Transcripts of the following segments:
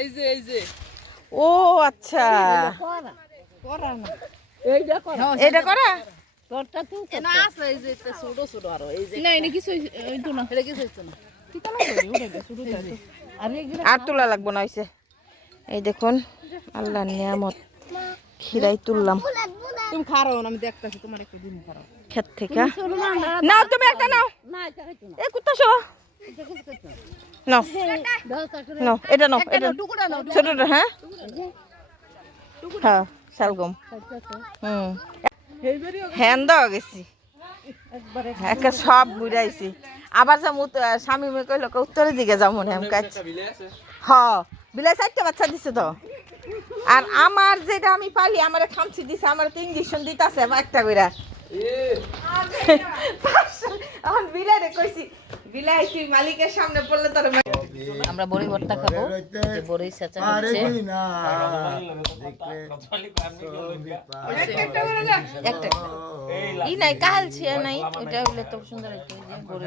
এই যে এই যে। ও আচ্ছা। এইটা করা। এটা করা? তোরটা তুই এ না আছে এই যে ছোট ছোট আরও এই যে না কিছু না। এটা কিছু না। তোলা লাগবো না হইছে। এই দেখুন আল্লাহ নিয়ামত খিরাই তুললাম। তুমি খারাও আমি দেখতাছি তোমার একটু দিন খারাও ক্ষেত থেকে। নাও তুমি একটা নাও। না এটা খাইতো না। এ কুত্তা নাও। নাও এটা নাও এটা ছোটটা হ্যাঁ? হ্যাঁ শালগম। হুম। হ্যান দেওয়া গেছি। একবারে একে সব বুড়াইছি আবার যা স্বামী মেয়ে কইল উত্তরের দিকে যাও মনে হয় কাজ হ বিলাই চারটা বাচ্চা দিছে তো। আর আমার যেটা আমি পালি আমার খামছি দিছে আমার তো ইঞ্জেকশন দিতেছে একটা কইরা। এখন বিলাই রে কইছি বিলাই মালিকের সামনে পড়লে তোর আমরা বড়ি ভর্তা খাব। যে বড়ি সেচা হচ্ছে। একটা ই নাই কাহাল ছিয়া নাই। ওইটা হইলে তো সুন্দর হইতো যে বড়ি।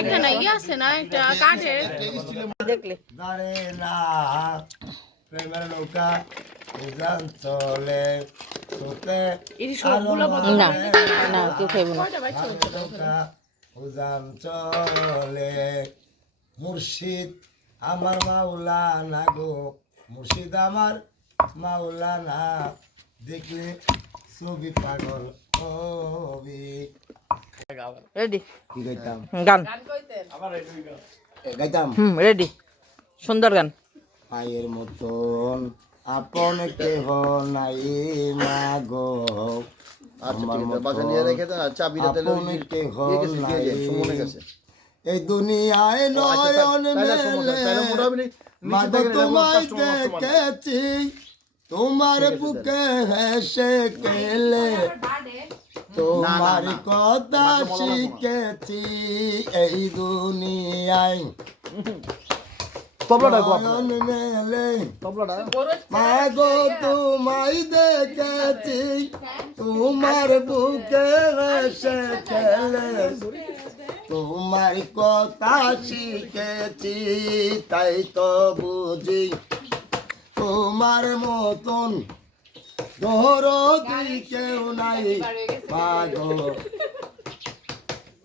একটা না ইয়ে আছে না এটা কাঠের। দেখলে। দাঁড়ে না প্রেমের নৌকা উজান চলে। না না কেউ খাইব না। উজান চলে। মুর্শিদ আমার মাওলানা গো। মুর্শিদ আমার মাওলানা। দেখলে ছবি পাগল হবি। রেডি কি গাইতাম? গান। গাইতাম? হুম রেডি সুন্দর গান। পায়ের মতন আপন কেহ নাই মাগো। এই দুনিয়ায় আচ্ছা নয়ন মেলে। মাগো তোমায় দেখেছি। তোমার বুকে হেসে কেলে তোমার কথা শিখেছি এই দুনিয়ায়। তবলাটা মেলে। তবলাটা। মাগো তোমায় দেখেছি তোমার বুকে হেসে খেলে। তোমার কথা শিখেছি তাই তো বুঝি। তোমার মতন ধরো তুই কেউ নাই মাগো।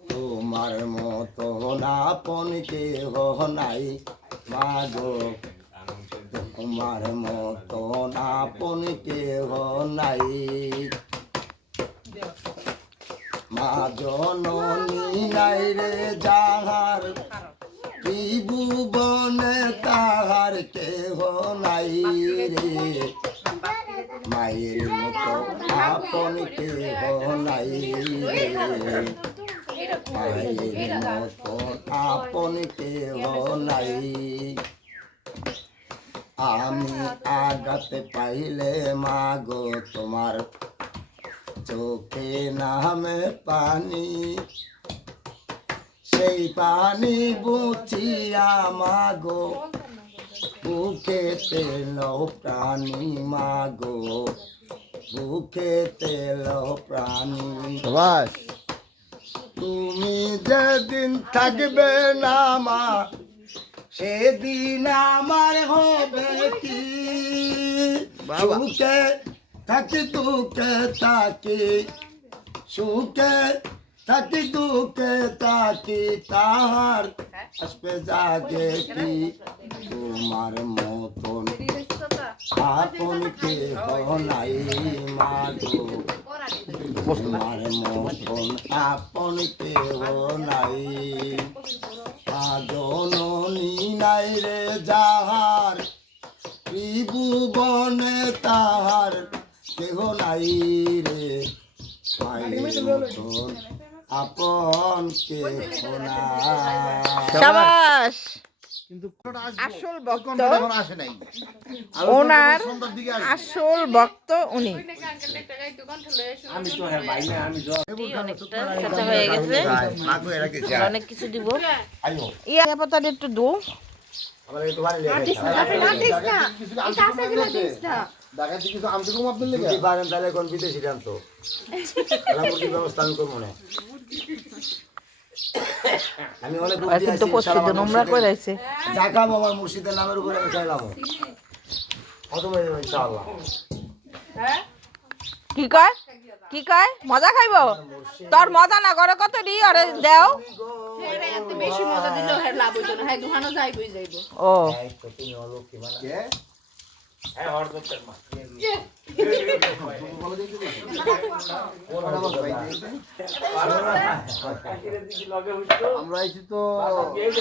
তোমার মতন আপন কেহ নাই। মাগো তোমার মতন আপন কেহ নাই। মা জননী নাই রে যাহার ত্রিভুবনে তাহার কেহ নাই রে। মায়ের মতো আপন কেহ নাই রে। নাই আমি আগাতে পাইলে মাগো তোমার চোখে নামে পানি সেই পানি বুঝিয়া মাগো বুকে তেল প্রাণী মাগো বুকে তেল প্রাণী তুমি যেদিন থাকবে না মা সেদিন আমার হবে কি? সুখে থাকি দুঃখে থাকি সুখে থাকি দুঃখে থাকি তাহার আসবে জাগে কি? তোমার মতন আপন কে নাই মাগো তোমার মতন আপন কেহ নাই। আজননী নাই রে যাহার। ত্রিভুবনে তাহার কেহ নাই রে। আপন কেহ নাই। আসল ভক্ত ওনার আসল ভক্ত উনি। আমি তো হ্যাঁ অনেকটা হয়ে গেছে। অনেক কিছু দিব। আইও। ইয়া পাতাটা একটু দো। ব্যবস্থা আমি করব না। আমি অনেক প্রস্তুতি নোংরা করে আছে খাব আমার মুর্শিদের নামের উপরে আমি চাইলাম কত দেবো ইনশাআল্লাহ। কি কয়? কি কয়? মজা খাইব? তোর মজা না করে কত দি আরে দেও। বেশি মজা দিলেও হ্যাঁ লাভ হইতো না হ্যাঁ দুহানো যাইবই যাইব। ও। তো তুমি অলক্ষী মানে কে? আমরা আইছি তো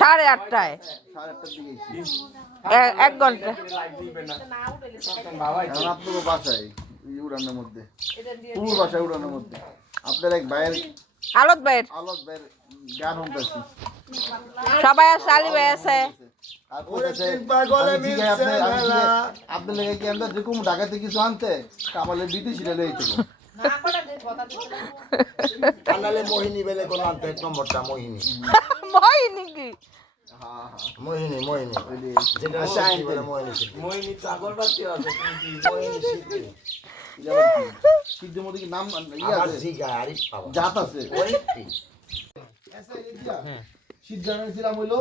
সাড়ে আটটায়। সাড়ে আটটার দিকে এক ঘণ্টা। আপনার বাসায় উড়ানের মধ্যে। পুরো বাসায় উড়ানের মধ্যে। আপনার এক ভাইয়ের আলত ভাইয়ের। আলোক ভাইয়ের গান শুনতেছি। সবাই আছে আলি ভাই আছে। আপনার- লেগে কি আমরা যেরকম ঢাকাতে কিছু আনতে কামালে বিদেশিরা লই তো আনালে মোহিনী বেলে কোন আনতে এক নম্বরটা মোহিনী। মই নাকি হ্যাঁ হ্যাঁ। মোহিনী মোহিনী। যেটা আচ্ছা, শাইন বলে মোহিনী সিদ্ধি মোহিনী সিদ্ধি এটা আবার কি? সিদ্ধের মধ্যে কি? নাম ইয়ে আছে? জিগা আরিফ পাবা জাত আছে। ওই কি? শীত হইল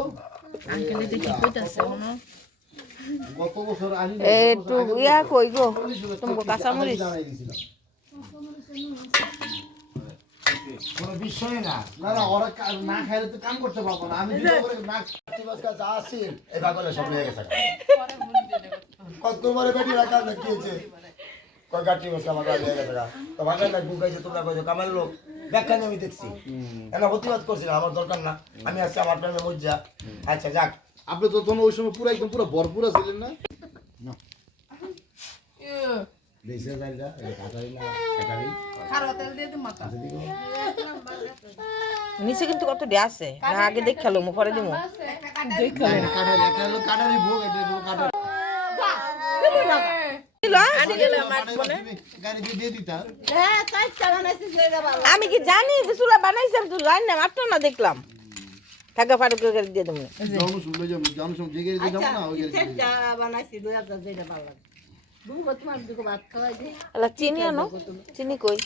আঙ্কেল এটা কি কইতাছে গত বছর আনি একটু ইয়া কই গো? তোমাকে কাঁচামরিচ। কোনো বিষয় না। না না ওরা কা- না খাইলে তো কাম করতে পারব না। আমি দিলে ওরা না মাছকা যা আসিল এই পাগলে সব নিয়ে গেছে। কত তোমারে বেটি রাখা না কি হয়েছে কয় গাটি মাছকা আমার নিয়ে গেছে তো ভাগা না গুগাইছে তোমরা কইছো কামাল লোক। ব্যাখ্যা আমি দেখছি। এনা প্রতিবাদ করছিলাম আমার দরকার না। আমি আজকে আমার প্রেমে মজ্জা। আচ্ছা যাক। আপনি তো তখন ওই সময় পুরো একদম পুরো ভরপুর ছিলেন না? দেশে যাইলা এই কাটারি না কাটারি খারো তেল দিয়ে দিম মাথা। নিচে কিন্তু কত দিয়ে আছে। না আগে দেখ খেলো মু পরে দিমু। কাটারি একটা হলো কাটারি ভোগ এটা হলো কাটারি গাড়ি দিয়ে দিয়ে দিতা হ্যাঁ আমি কি জানি চুলা বানাইছে আমি তো জানি না মাত্র না দেখলাম। থাকা ফারুক করে দিয়ে দেবো। এলা চিনি আনো? চিনি কই?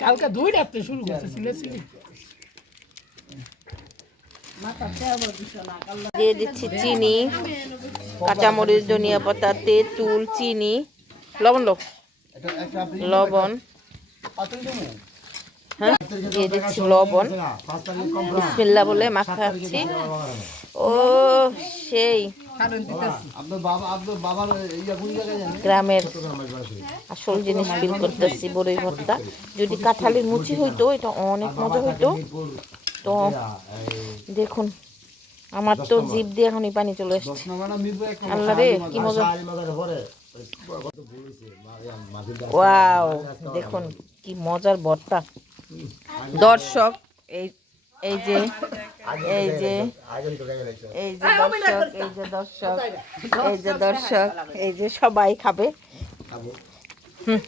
কালকে দুই রাতে শুরু করছে সিলেসিলি মাথা দেওয়া দিছে না কাল্লা দিয়ে দিচ্ছি চিনি কাঁচামরিচ ধনিয়া পাতা তেঁতুল, চিনি, লবণ লো একটা একটা আপনি লবণ। হ্যাঁ দিয়ে দিচ্ছি লবণ। বিসমিল্লা বলে মাখাচ্ছি। ও, সেই। গ্রামের আসল জিনিস ফিল করতেছি বড়ই ভর্তা যদি কাঁঠালের মুচি হইতো, এটা অনেক মজা হইতো। তো দেখুন আমার তো জিভ দিয়ে এখনই পানি চলে এসছে। আল্লাহ রে কি মজা। ওয়াও দেখুন কি মজার ভর্তা দর্শক এই এই যে এই যে এই যে দর্শক এই যে দর্শক এই যে দর্শক এই যে সবাই খাবে। হুম।